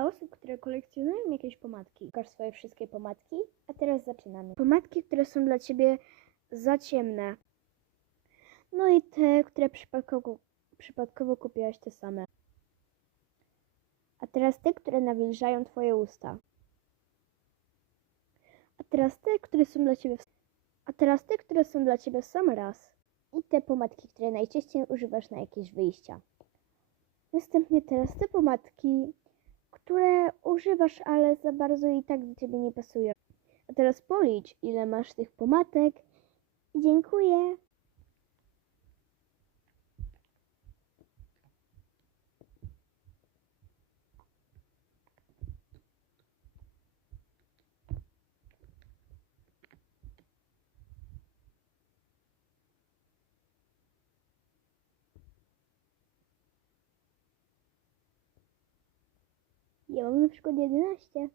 dla osób, które kolekcjonują jakieś pomadki. Pokaż swoje wszystkie pomadki, a teraz zaczynamy. Pomadki, które są dla ciebie za ciemne. No i te, które przypadkowo, przypadkowo kupiłaś te same. A teraz te, które nawilżają twoje usta. A teraz te, które są dla ciebie w... A teraz te, które są dla ciebie w sam raz. I te pomadki, które najczęściej używasz na jakieś wyjścia. Następnie teraz te pomadki, które używasz, ale za bardzo i tak do ciebie nie pasują. A teraz policz, ile masz tych pomadek. I dziękuję. Ja mam na przykład 11.